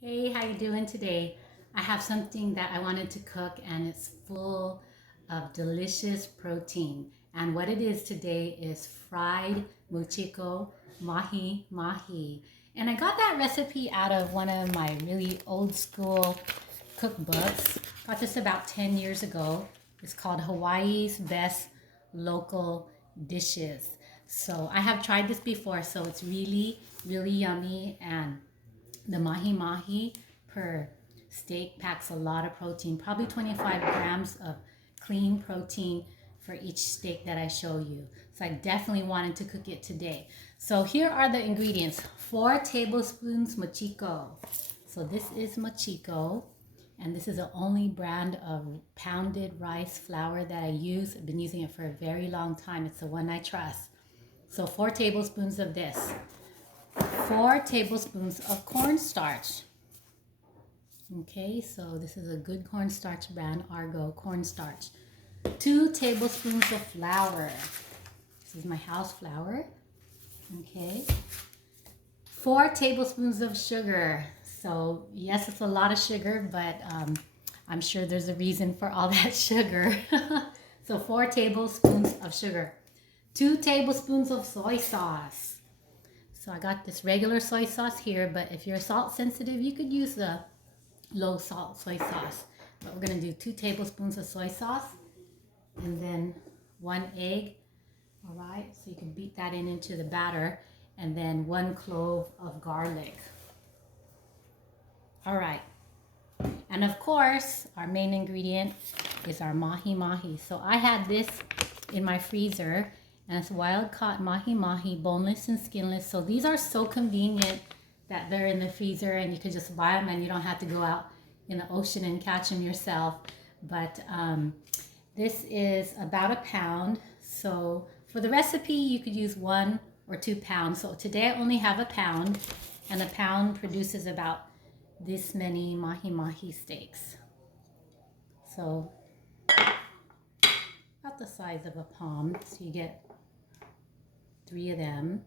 Hey, how you doing today? I have something that I wanted to cook and it's full of delicious protein. And what it is today is fried mochiko mahi. And I got that recipe out of one of my really old school cookbooks. Got this about 10 years ago. It's called Hawaii's Best Local Dishes. So I have tried this before, so it's really yummy, and the mahi per steak packs a lot of protein, probably 25 grams of clean protein for each steak that I show you. So I definitely wanted to cook it today. So here are the ingredients. 4 tablespoons mochiko. So this is mochiko, and this is the only brand of pounded rice flour that I use. I've been using it for a very long time. It's the one I trust. So 4 tablespoons of this. 4 tablespoons of cornstarch. Okay, so this is a good cornstarch brand, Argo cornstarch. 2 tablespoons of flour. This is my house flour. Okay. 4 tablespoons of sugar. So yes, it's a lot of sugar, but I'm sure there's a reason for all that sugar. So 4 tablespoons of sugar. 2 tablespoons of soy sauce. So I got this regular soy sauce here, but if you're salt sensitive, you could use the low salt soy sauce. But we're gonna do 2 tablespoons of soy sauce and then 1 egg. All right, so you can beat that into the batter, and then 1 clove of garlic. All right, and of course, our main ingredient is our mahi. So I had this in my freezer, and it's wild caught mahi, boneless and skinless. So these are so convenient that they're in the freezer, and you can just buy them and you don't have to go out in the ocean and catch them yourself. But this is about 1 pound. So for the recipe, you could use 1 or 2 pounds. So today I only have 1 pound, and 1 pound produces about this many mahi steaks. So about the size of a palm. So you get 3 of them.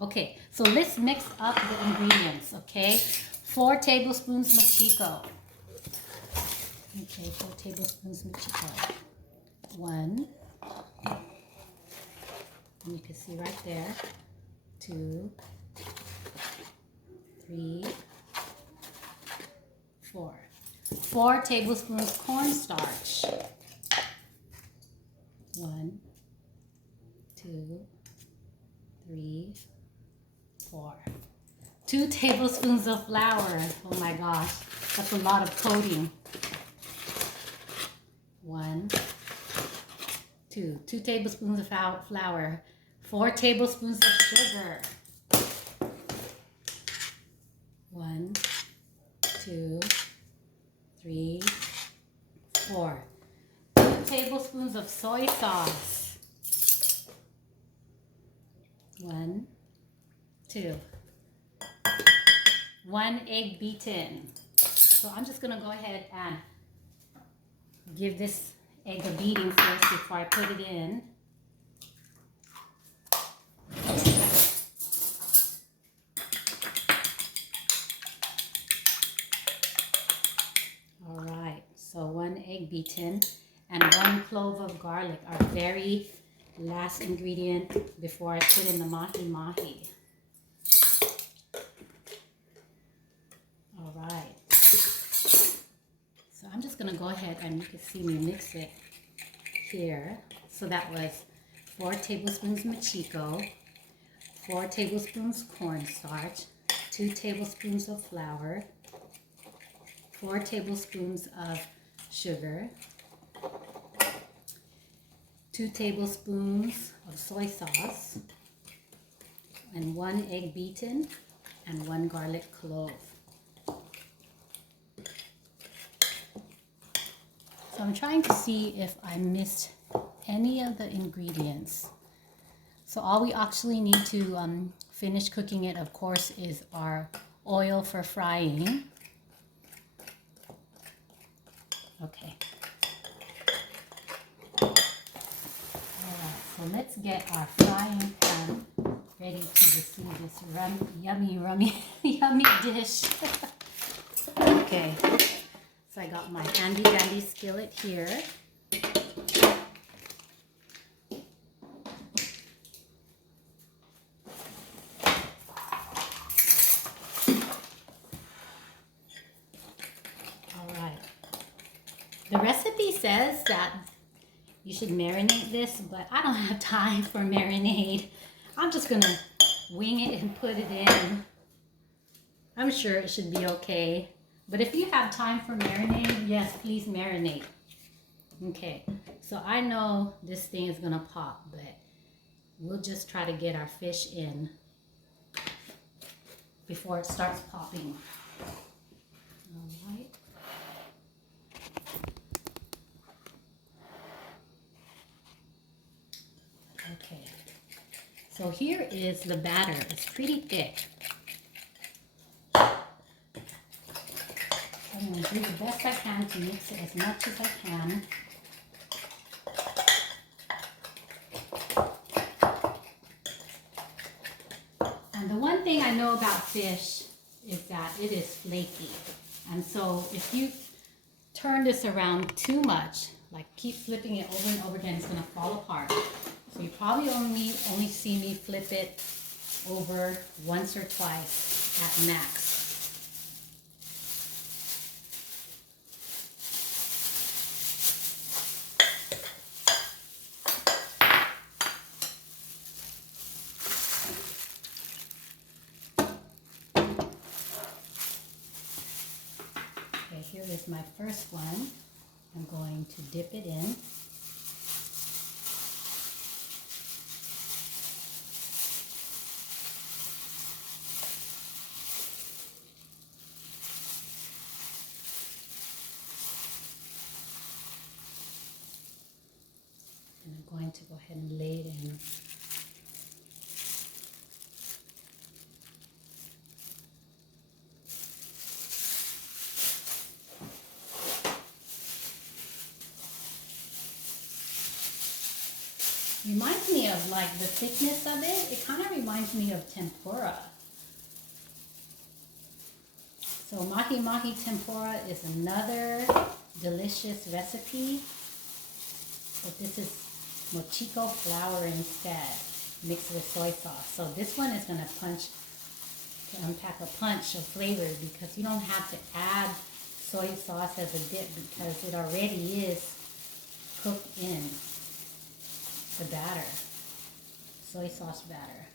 Okay, so let's mix up the ingredients, okay? 4 tablespoons mochiko. Okay, 4 tablespoons mochiko. 1. And you can see right there. 2, 3, 4. 4 tablespoons cornstarch. 1, 2, 3, 4. 2 tablespoons of flour. Oh my gosh, that's a lot of coating. 1, 2. 2 tablespoons of flour. 4 tablespoons of sugar. 1, 2, 3, 4. 2 tablespoons of soy sauce. 1, 2. 1 egg beaten. So I'm just gonna go ahead and give this egg a beating first before I put it in. All right, so 1 egg beaten and 1 clove of garlic, our very last ingredient before I put in the mahi. All right. So I'm just gonna go ahead and you can see me mix it here. So that was 4 tablespoons mochiko, 4 tablespoons cornstarch, 2 tablespoons of flour, 4 tablespoons of sugar, 2 tablespoons of soy sauce, and 1 egg beaten, and 1 garlic clove. So I'm trying to see if I missed any of the ingredients. So all we actually need to finish cooking it, of course, is our oil for frying. Okay. Alright, so let's get our frying pan ready to receive this yummy yummy dish. Okay, so I got my handy dandy skillet here. All right. The recipe says that you should marinate this, but I don't have time for marinade. I'm just gonna wing it and put it in. I'm sure it should be okay. But if you have time for marinade, yes, please marinate. Okay, so I know this thing is gonna pop, but we'll just try to get our fish in before it starts popping. All right. Okay, so here is the batter. It's pretty thick. I'm going to do the best I can to mix it as much as I can. And the one thing I know about fish is that it is flaky. And so if you turn this around too much, like keep flipping it over and over again, it's going to fall apart. So you probably only see me flip it over once or twice at max. Okay, here is my first one. I'm going to dip it in. And I'm going to go ahead and lay it in. Reminds me of like the thickness of it. It kind of reminds me of tempura. So mahi tempura is another delicious recipe. But this is mochiko flour instead, mixed with soy sauce. So this one is going to pack a punch of flavor because you don't have to add soy sauce as a dip because it already is cooked in the batter, soy sauce batter.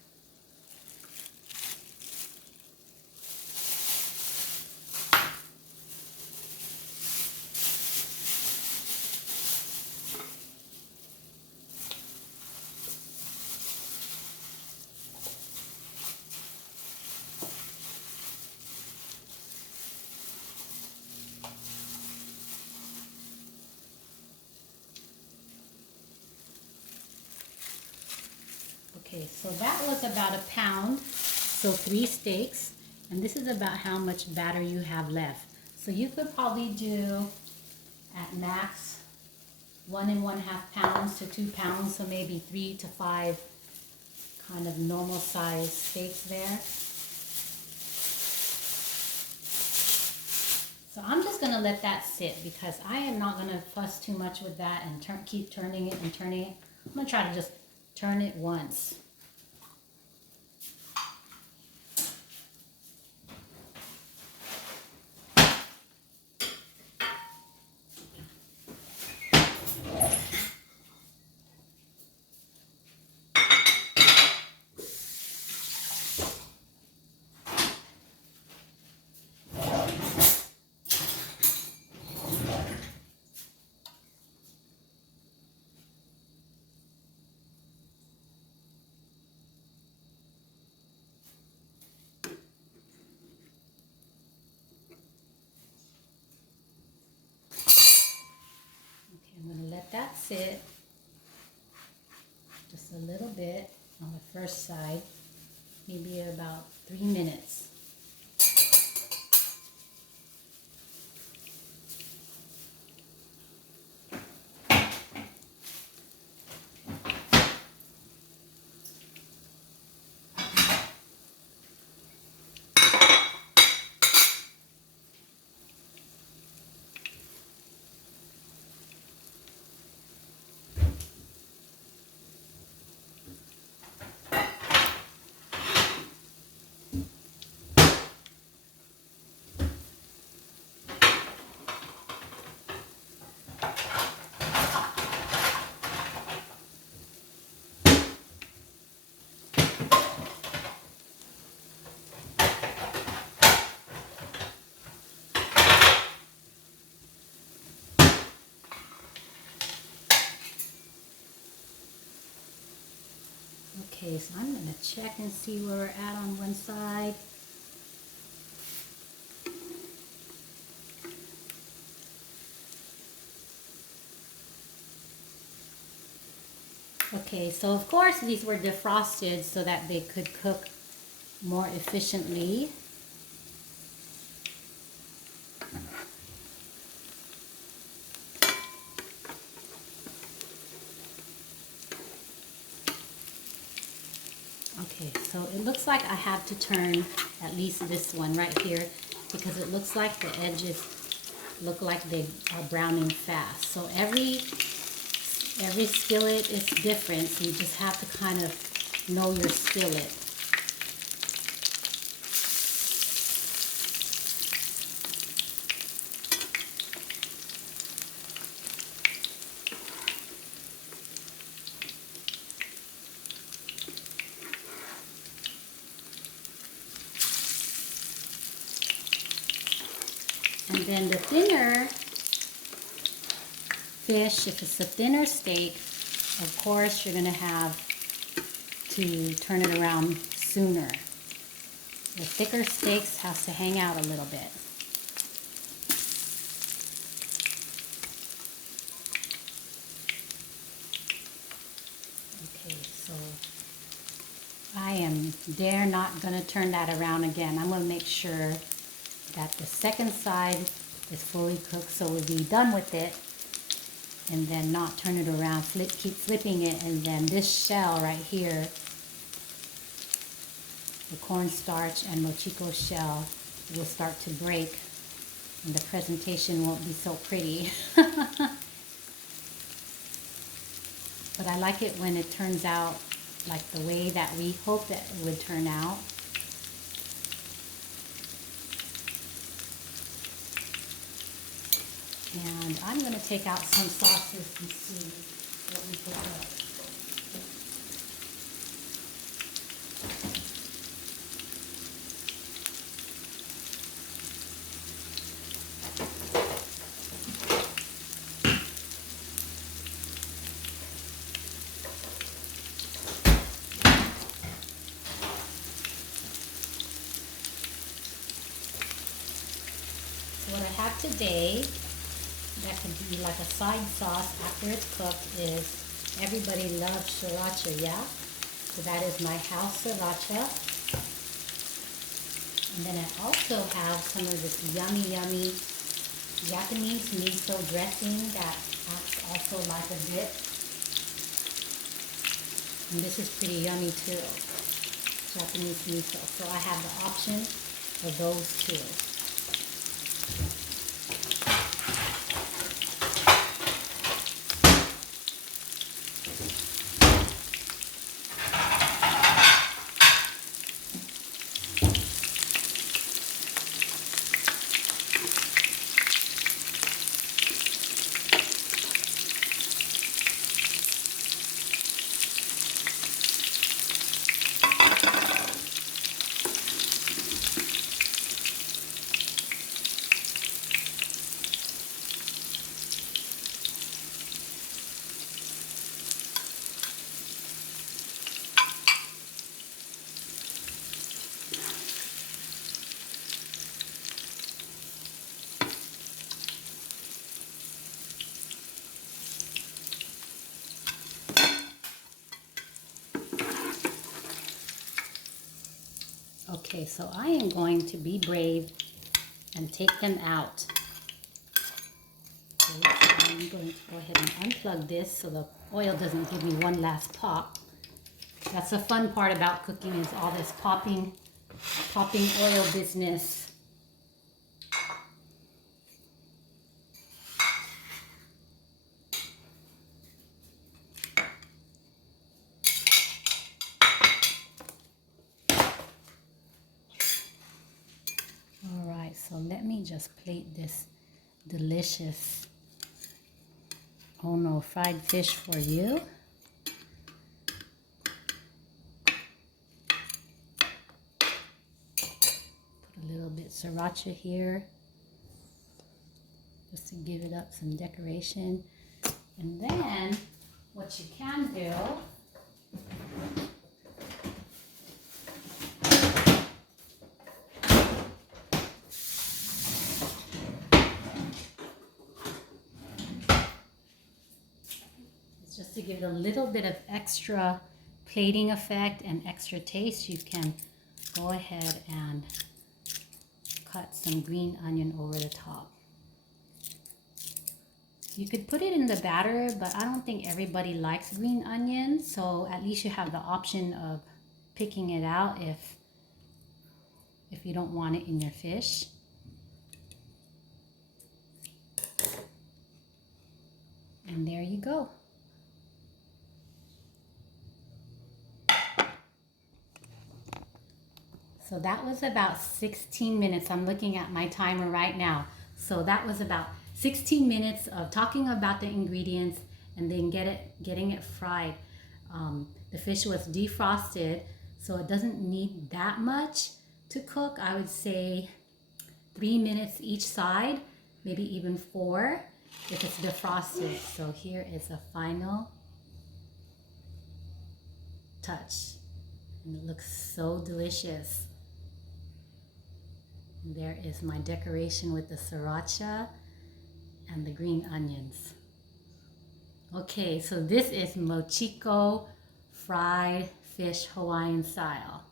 Okay, so that was about a pound, so 3 steaks, and this is about how much batter you have left. So you could probably do at max 1 1/2 pounds to 2 pounds, so maybe 3 to 5 kind of normal size steaks there. So I'm just going to let that sit because I am not going to fuss too much with that and keep turning it and turning it. I'm going to try to just turn it once. That sit just a little bit on the first side, maybe about 3 minutes. Okay, so I'm gonna check and see where we're at on one side. Okay, so of course these were defrosted so that they could cook more efficiently. Okay, so it looks like I have to turn at least this one right here because it looks like the edges look like they are browning fast. So every skillet is different, so you just have to kind of know your skillet. And then the thinner fish, if it's a thinner steak, of course you're going to have to turn it around sooner. The thicker steaks has to hang out a little bit. Okay, so I am not going to turn that around again. I'm going to make sure that the second side is fully cooked, so we'll be done with it, and then not turn it around, keep flipping it, and then this shell right here, the cornstarch and mochiko shell, will start to break, and the presentation won't be so pretty. But I like it when it turns out like the way that we hope that it would turn out. And I'm going to take out some sauces and see what we put up. So what I have today that could be like a side sauce after it's cooked is, everybody loves sriracha, yeah? So that is my house sriracha. And then I also have some of this yummy, yummy Japanese miso dressing that acts also like a dip. And this is pretty yummy too, Japanese miso. So I have the option of those two. Okay, so I am going to be brave and take them out. Okay, so I'm going to go ahead and unplug this so the oil doesn't give me one last pop. That's the fun part about cooking, is all this popping oil business. Alright, so let me just plate this delicious, oh no, fried fish for you. Put a little bit sriracha here, just to give it up some decoration. And then, what you can do to give it a little bit of extra plating effect and extra taste, you can go ahead and cut some green onion over the top. You could put it in the batter, but I don't think everybody likes green onion, so at least you have the option of picking it out if you don't want it in your fish. And there you go. So that was about 16 minutes. I'm looking at my timer right now. So that was about 16 minutes of talking about the ingredients and then getting it fried. The fish was defrosted, so it doesn't need that much to cook. I would say 3 minutes each side, maybe even 4 if it's defrosted. So here is a final touch. And it looks so delicious. And there is my decoration with the sriracha and the green onions. Okay, so this is mochiko fried fish Hawaiian style.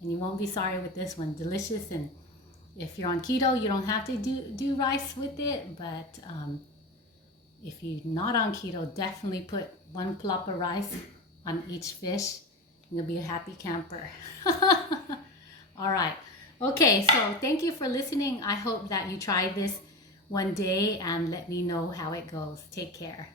And you won't be sorry with this one. Delicious. And if you're on keto, you don't have to do rice with it. But if you're not on keto, definitely put 1 plop of rice on each fish. You'll be a happy camper. All right. Okay, so thank you for listening. I hope that you try this one day and let me know how it goes. Take care.